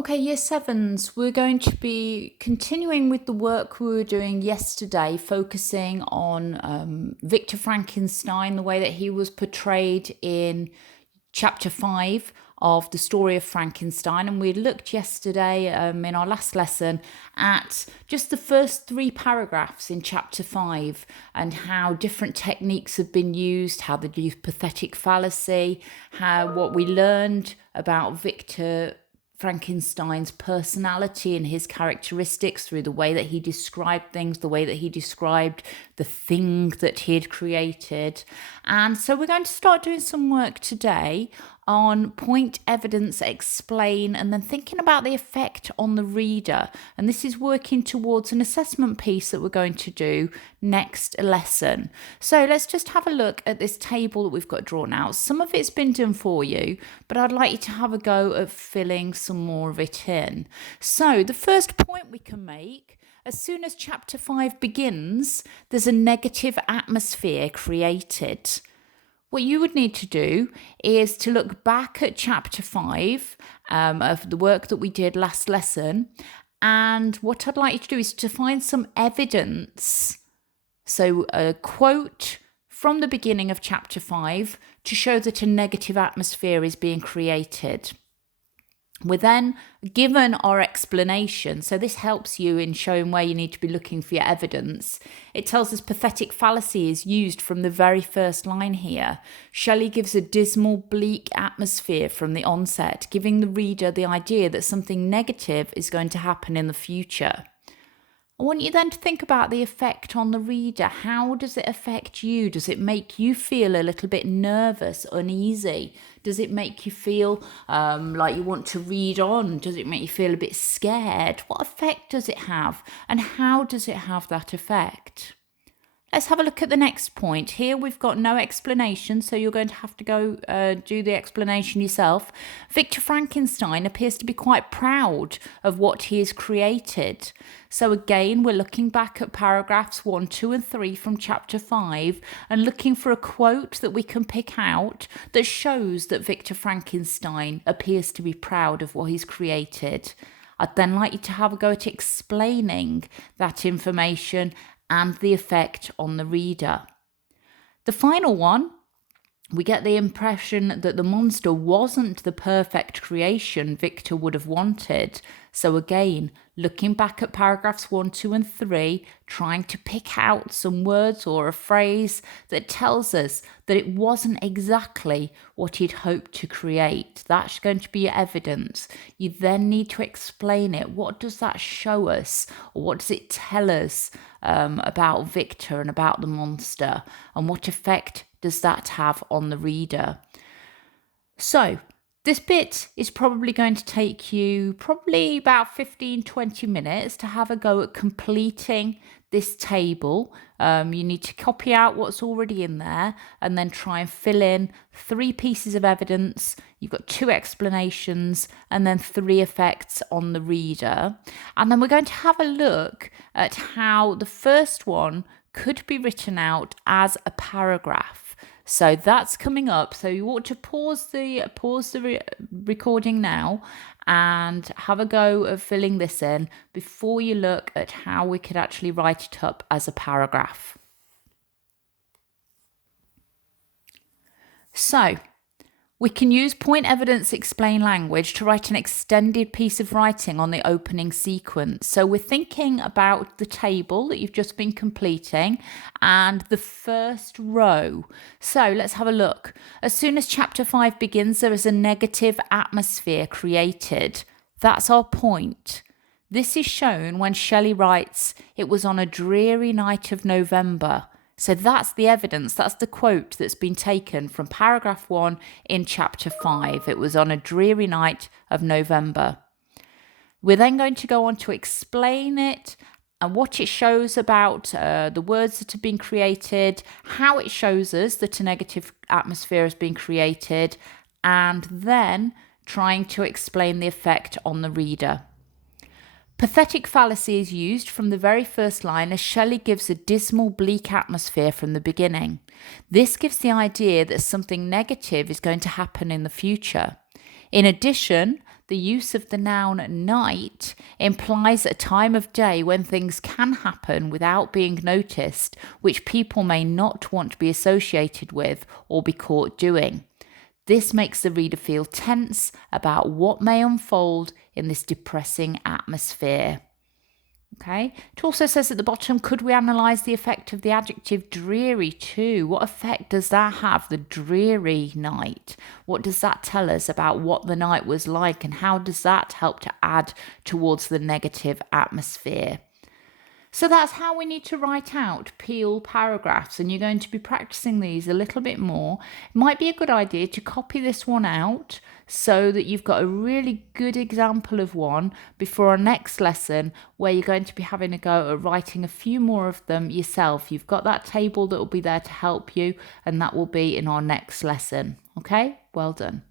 Okay, Year Sevens, we're going to be continuing with the work we were doing yesterday, focusing on Victor Frankenstein, the way that he was portrayed in chapter 5 of the story of Frankenstein. And we looked yesterday in our last lesson at just the first 3 paragraphs in chapter 5 and how different techniques have been used, how they use pathetic fallacy, how what we learned about Victor Frankenstein's personality and his characteristics through the way that he described things, the way that he described the thing that he had created. And so we're going to start doing some work today on point, evidence, explain, and then thinking about the effect on the reader. And this is working towards an assessment piece that we're going to do next lesson. So let's just have a look at this table that we've got drawn out. Some of it's been done for you, but I'd like you to have a go at filling some more of it in. So the first point we can make, as soon as chapter 5 begins, there's a negative atmosphere created. What you would need to do is to look back at chapter 5 of the work that we did last lesson. And what I'd like you to do is to find some evidence. So a quote from the beginning of chapter 5 to show that a negative atmosphere is being created. We're then given our explanation, so this helps you in showing where you need to be looking for your evidence. It tells us pathetic fallacy is used from the very first line here. Shelley gives a dismal, bleak atmosphere from the onset, giving the reader the idea that something negative is going to happen in the future. I want you then to think about the effect on the reader. How does it affect you? Does it make you feel a little bit nervous, uneasy? Does it make you feel like you want to read on? Does it make you feel a bit scared? What effect does it have? And how does it have that effect? Let's have a look at the next point. Here we've got no explanation, so you're going to have to go do the explanation yourself. Victor Frankenstein appears to be quite proud of what he has created. So again, we're looking back at paragraphs 1, 2 and 3 from chapter 5 and looking for a quote that we can pick out that shows that Victor Frankenstein appears to be proud of what he's created. I'd then like you to have a go at explaining that information and the effect on the reader. The final one, we get the impression that the monster wasn't the perfect creation Victor would have wanted. So again, looking back at paragraphs 1, 2 and 3, trying to pick out some words or a phrase that tells us that it wasn't exactly what he'd hoped to create. That's going to be your evidence. You then need to explain it. What does that show us? Or what does it tell us about Victor and about the monster? And what effect does that have on the reader? So this bit is probably going to take you probably about 15-20 minutes to have a go at completing this table. You need to copy out what's already in there and then try and fill in 3 pieces of evidence. You've got 2 explanations and then 3 effects on the reader. And then we're going to have a look at how the first one could be written out as a paragraph. So that's coming up. So you ought to pause the recording now and have a go of filling this in before you look at how we could actually write it up as a paragraph. So we can use point, evidence, explain language to write an extended piece of writing on the opening sequence. So we're thinking about the table that you've just been completing and the first row. So let's have a look. As soon as chapter 5 begins, there is a negative atmosphere created. That's our point. This is shown when Shelley writes, "It was on a dreary night of November." So that's the evidence, that's the quote that's been taken from paragraph 1 in chapter 5. It was on a dreary night of November. We're then going to go on to explain it and what it shows about the words that have been created, how it shows us that a negative atmosphere has been created, and then trying to explain the effect on the reader. Pathetic fallacy is used from the very first line as Shelley gives a dismal, bleak atmosphere from the beginning. This gives the idea that something negative is going to happen in the future. In addition, the use of the noun night implies a time of day when things can happen without being noticed, which people may not want to be associated with or be caught doing. This makes the reader feel tense about what may unfold in this depressing atmosphere. Okay, it also says at the bottom, could we analyse the effect of the adjective dreary too? What effect does that have, the dreary night? What does that tell us about what the night was like, and how does that help to add towards the negative atmosphere? So that's how we need to write out Peel paragraphs, and you're going to be practicing these a little bit more. It might be a good idea to copy this one out so that you've got a really good example of one before our next lesson, where you're going to be having a go at writing a few more of them yourself. You've got that table that will be there to help you, and that will be in our next lesson. Okay, well done.